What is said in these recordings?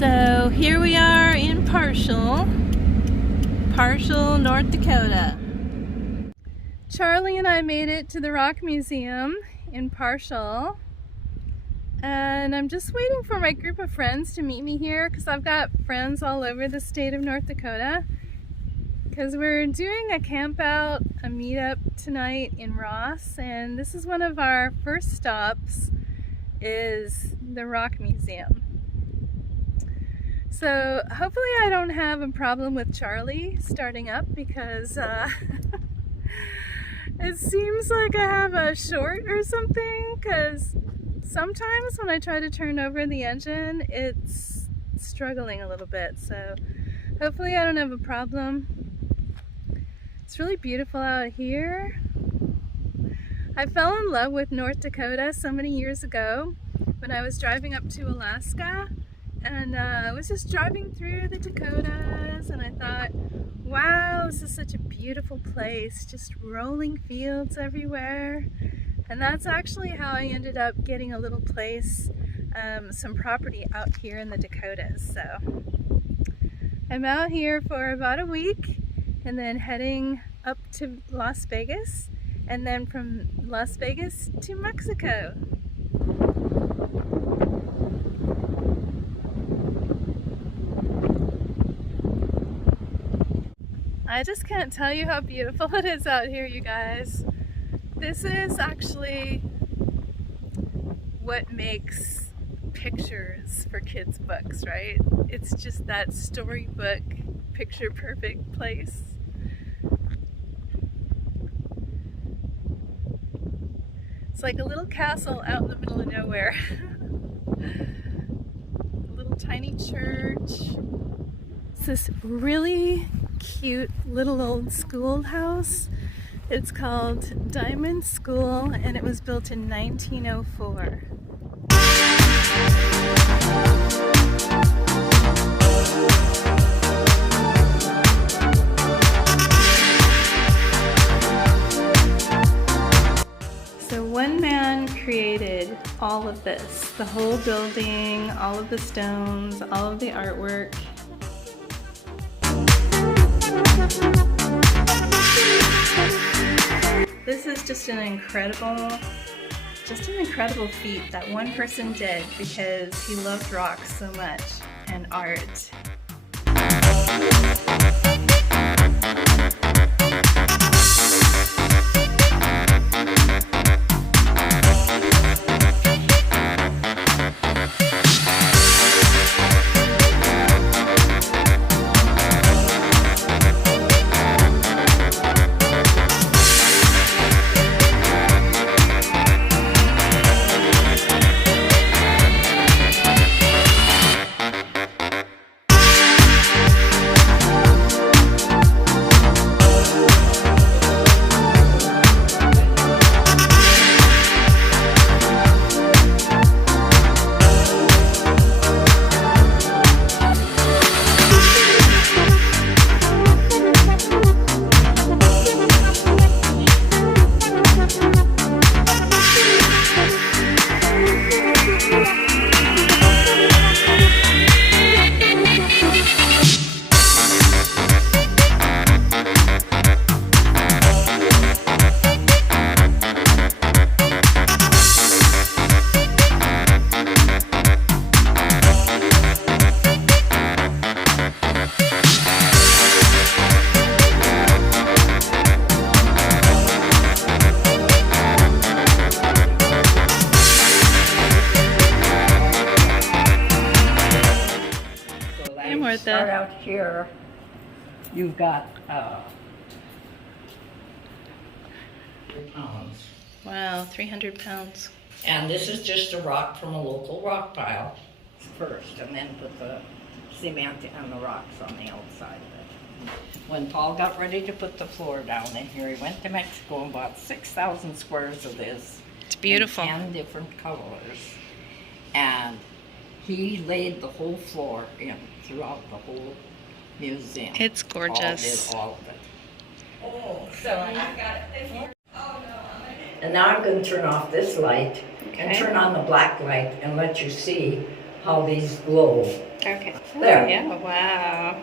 So here we are in Parshall, North Dakota. Charlie and I made it to the Rock Museum in Parshall, and I'm just waiting for my group of friends to meet me here because I've got friends all over the state of North Dakota, because we're doing a camp out, a meetup tonight in Ross, and this is one of our first stops is the Rock Museum. So hopefully I don't have a problem with Charlie starting up, because it seems like I have a short or something, because sometimes when I try to turn over the engine it's struggling a little bit. So hopefully I don't have a problem. It's really beautiful out here. I fell in love with North Dakota so many years ago when I was driving up to Alaska. And I was just driving through the Dakotas and I thought, wow, this is such a beautiful place, just rolling fields everywhere. And that's actually how I ended up getting a little place, some property out here in the Dakotas. So I'm out here for about a week and then heading up to Las Vegas, and then from Las Vegas to Mexico. I just can't tell you how beautiful it is out here, you guys. This is actually what makes pictures for kids' books, right? It's just that storybook, picture-perfect place. It's like a little castle out in the middle of nowhere. A little tiny church. It's this really cute little old schoolhouse. It's called Diamond School and it was built in 1904. So one man created all of this, the whole building, all of the stones, all of the artwork. This is just an incredible feat that one person did because he loved rock so much and art. Start out here, you've got 3 pounds. Wow, 300 pounds. And this is just a rock from a local rock pile first, and then put the cement and the rocks on the outside of it. When Paul got ready to put the floor down in here, he went to Mexico and bought 6,000 squares of this. It's beautiful. In 10 different colors. And he laid the whole floor in throughout the whole museum. It's gorgeous. All of it. Oh, so I got it. And now I'm going to turn off this light and turn on the black light and let you see how these glow Okay. There. Yeah, wow.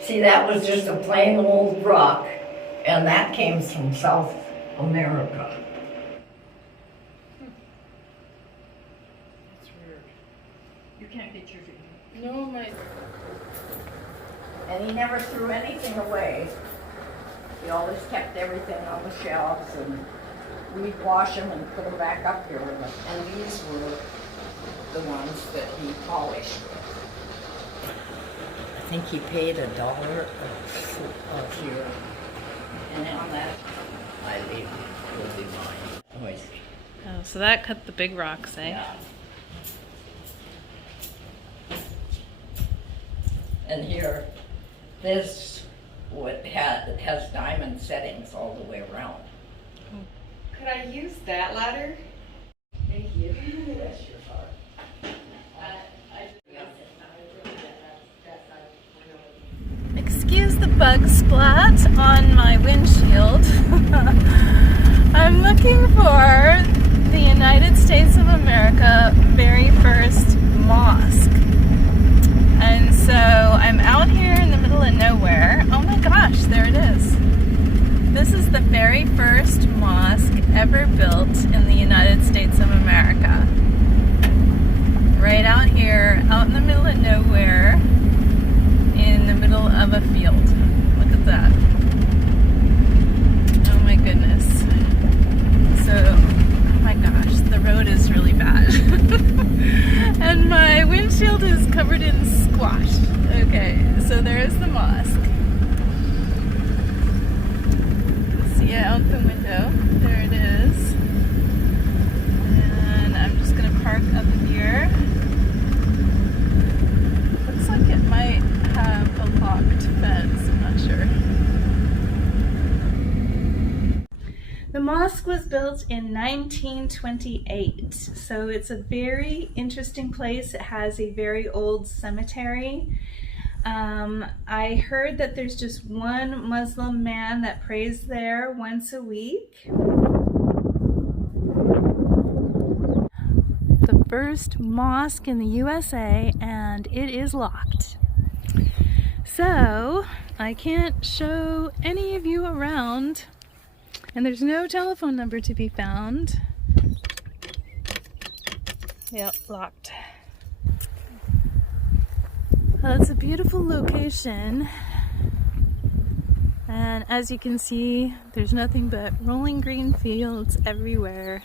See, that was just a plain old rock, and that came from South America. That's weird. You can't get your video. No, my... And he never threw anything away. He always kept everything on the shelves, and we'd wash them and put them back up here. And these were the ones that he polished with. I think he paid $1 a year. And on that, I leave will be mine. Always. Oh, so that cut the big rocks, eh? Yeah. And here, this has diamond settings all the way around. Could I use that ladder? Thank you. Bless your heart. Excuse the bug splat on my windshield. I'm looking for the United States of America very first mosque. And so I'm out here in the middle of nowhere. Oh my gosh, there it is. This is the very first mosque ever built in the United States of America. Right out here, out in the middle of nowhere, in the middle of a field. Look at that. Oh my goodness. So, oh my gosh, the road is really bad. And my windshield is covered in squash. Okay, so there's the mosque. See it out the window. There it is. And I'm just gonna park up here. Looks like it might have a locked fence, I'm not sure. The mosque was built in 1928, so it's a very interesting place. It has a very old cemetery. I heard that there's just one Muslim man that prays there once a week. The first mosque in the USA, and it is locked. So I can't show any of you around, and there's no telephone number to be found. Yep, locked. Well, it's a beautiful location, and as you can see, there's nothing but rolling green fields everywhere.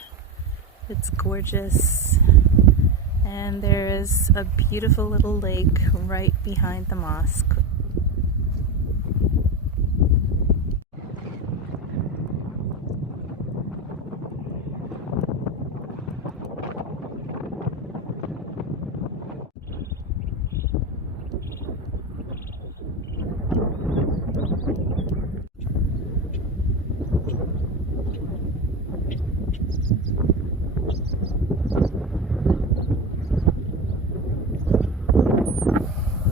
It's gorgeous, and there is a beautiful little lake right behind the mosque.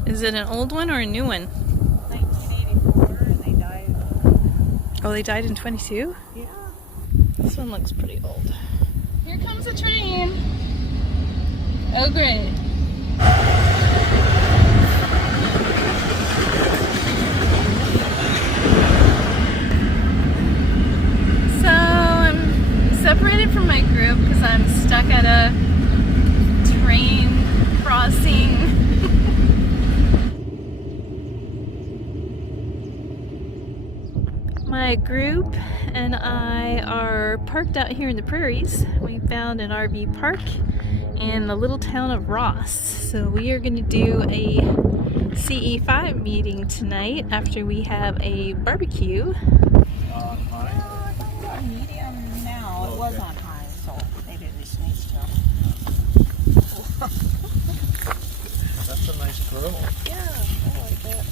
Is it an old one or a new one? 1984, and they died. Oh, they died in 22? Yeah. This one looks pretty old. Here comes a train. Oh, great. So I'm separated from my group because I'm stuck at a train crossing. My group and I are parked out here in the prairies. We found an RV park in the little town of Ross. So we are going to do a CE5 meeting tonight after we have a barbecue. On medium now. It was on high, so maybe it just needs to. That's a nice grill. Yeah, I like it.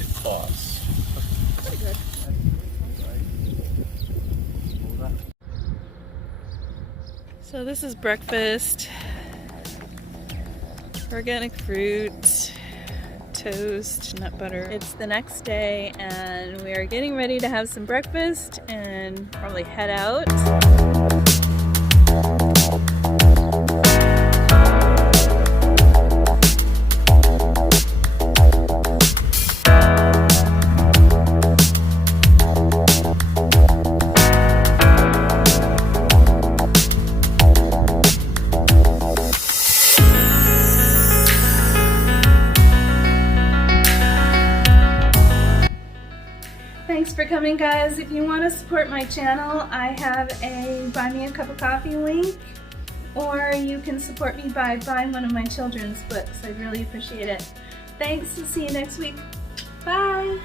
It costs. Pretty good. So this is breakfast. Organic fruit, toast, nut butter. It's the next day and we are getting ready to have some breakfast and probably head out. for coming, guys. If you want to support my channel, I have a Buy Me a Cup of Coffee link, or you can support me by buying one of my children's books. I'd really appreciate it. Thanks, and see you next week. Bye!